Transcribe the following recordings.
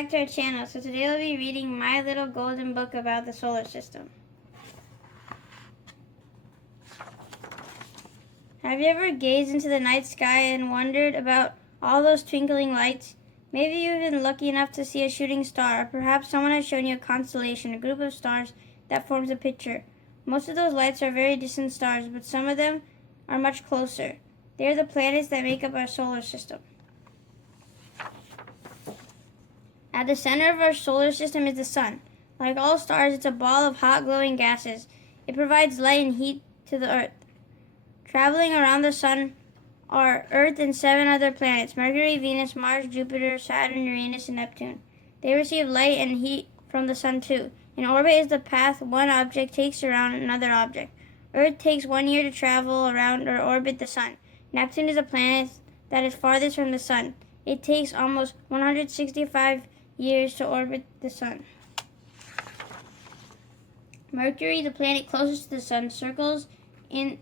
back to our channel. So today we'll be reading my little golden book about the solar system. Have you ever gazed into the night sky and wondered about all those twinkling lights? Maybe you've been lucky enough to see a shooting star, or perhaps someone has shown you a constellation, a group of stars that forms a picture. Most of those lights are very distant stars, but some of them are much closer. They are the planets that make up our solar system. At the center of our solar system is the sun. Like all stars, it's a ball of hot glowing gases. It provides light and heat to the Earth. Traveling around the sun are Earth and 7 other planets: Mercury, Venus, Mars, Jupiter, Saturn, Uranus, and Neptune. They receive light and heat from the sun too. An orbit is the path one object takes around another object. Earth takes 1 year to travel around or orbit the sun. Neptune is a planet that is farthest from the sun. It takes almost 165 years to orbit the sun. Mercury, the planet closest to the sun, circles in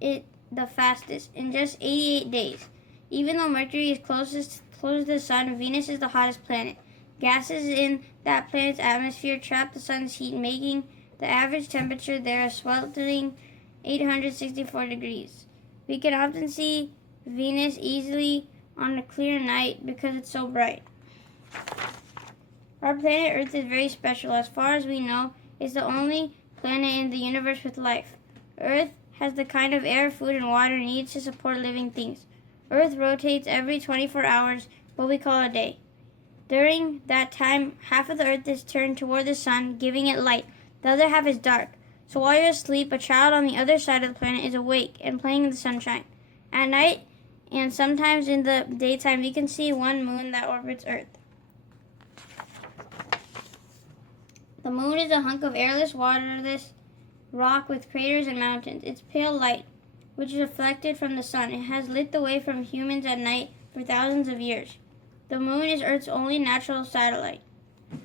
it the fastest, in just 88 days. Even though Mercury is closest to the sun, Venus is the hottest planet. Gases in that planet's atmosphere trap the sun's heat, making the average temperature there a sweltering 864 degrees. We can often see Venus easily on a clear night because it's so bright. Our planet Earth is very special. As far as we know, it's the only planet in the universe with life. Earth has the kind of air, food, and water needs to support living things. Earth rotates every 24 hours, what we call a day. During that time, half of the Earth is turned toward the sun, giving it light. The other half is dark. So while you're asleep, a child on the other side of the planet is awake and playing in the sunshine. At night, and sometimes in the daytime, you can see one moon that orbits Earth. The moon is a hunk of airless, waterless rock with craters and mountains. Its pale light, which is reflected from the sun, it has lit the way from humans at night for thousands of years. The moon is Earth's only natural satellite.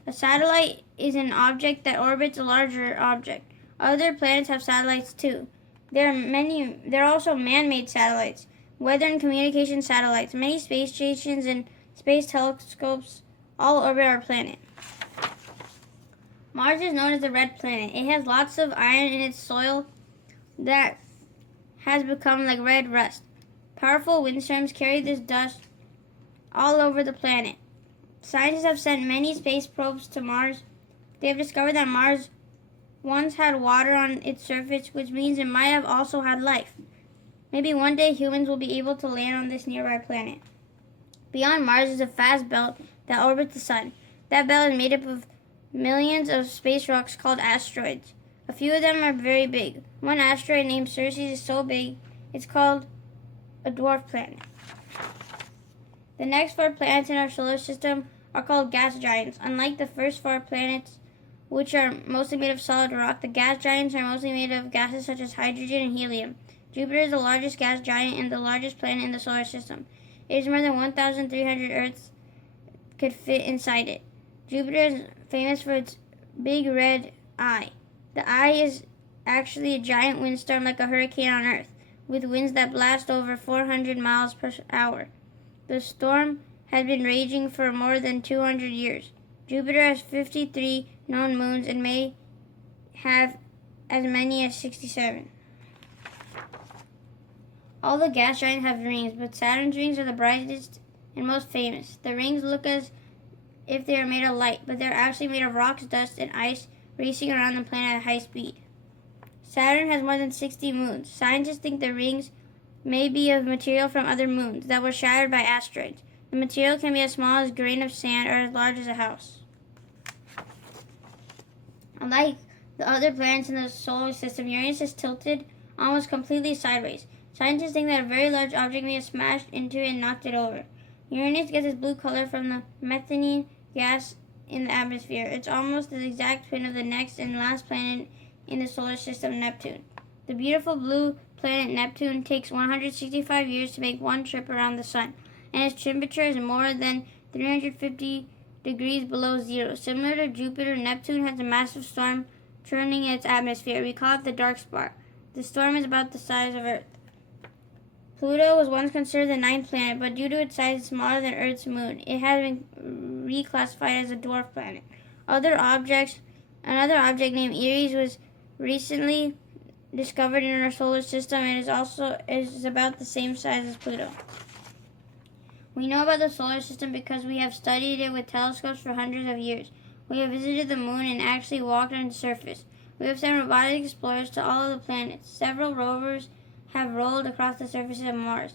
A satellite is an object that orbits a larger object. Other planets have satellites too. There are also man-made satellites, weather and communication satellites. Many space stations and space telescopes all orbit our planet. Mars is known as the red planet. It has lots of iron in its soil that has become like red rust. Powerful windstorms carry this dust all over the planet. Scientists have sent many space probes to Mars. They have discovered that Mars once had water on its surface, which means it might have also had life. Maybe one day humans will be able to land on this nearby planet. Beyond Mars is a vast belt that orbits the sun. That belt is made up of millions of space rocks called asteroids. A few of them are very big. One asteroid named Ceres is so big, it's called a dwarf planet. The next 4 planets in our solar system are called gas giants. Unlike the first 4 planets, which are mostly made of solid rock, the gas giants are mostly made of gases such as hydrogen and helium. Jupiter is the largest gas giant and the largest planet in the solar system. It is more than 1,300 Earths could fit inside it. Jupiter is famous for its big red eye. The eye is actually a giant windstorm like a hurricane on Earth, with winds that blast over 400 miles per hour. The storm has been raging for more than 200 years. Jupiter has 53 known moons and may have as many as 67. All the gas giants have rings, but Saturn's rings are the brightest and most famous. The rings look as if they are made of light, but they are actually made of rocks, dust, and ice racing around the planet at high speed. Saturn has more than 60 moons. Scientists think the rings may be of material from other moons that were shattered by asteroids. The material can be as small as a grain of sand or as large as a house. Unlike the other planets in the solar system, Uranus is tilted almost completely sideways. Scientists think that a very large object may have smashed into it and knocked it over. Uranus gets its blue color from the methane gas in the atmosphere. It's almost the exact twin of the next and last planet in the solar system, Neptune. The beautiful blue planet Neptune takes 165 years to make one trip around the sun, and its temperature is more than 350 degrees below zero. Similar to Jupiter, Neptune has a massive storm churning its atmosphere. We call it the dark spot. The storm is about the size of Earth. Pluto was once considered the 9th planet, but due to its size, it's smaller than Earth's moon. It has been reclassified as a dwarf planet. Another object named Eris was recently discovered in our solar system and is about the same size as Pluto. We know about the solar system because we have studied it with telescopes for hundreds of years. We have visited the moon and actually walked on its surface. We have sent robotic explorers to all of the planets. Several rovers have rolled across the surface of Mars.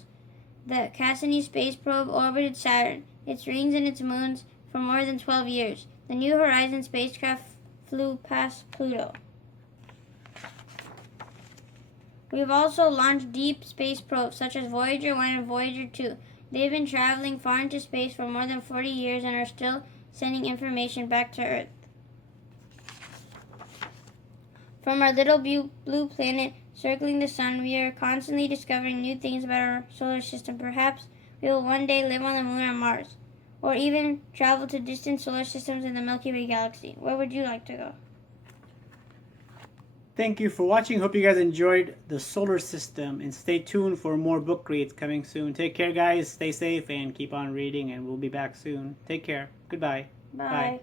The Cassini space probe orbited Saturn, its rings and its moons, for more than 12 years. The New Horizons spacecraft flew past Pluto. We have also launched deep space probes such as Voyager 1 and Voyager 2. They've been traveling far into space for more than 40 years and are still sending information back to Earth. From our little blue planet circling the sun, we are constantly discovering new things about our solar system. Perhaps we will one day live on the moon or Mars, or even travel to distant solar systems in the Milky Way galaxy. Where would you like to go? Thank you for watching. Hope you guys enjoyed the solar system, and stay tuned for more book reads coming soon. Take care, guys. Stay safe and keep on reading, and we'll be back soon. Take care. Goodbye. Bye.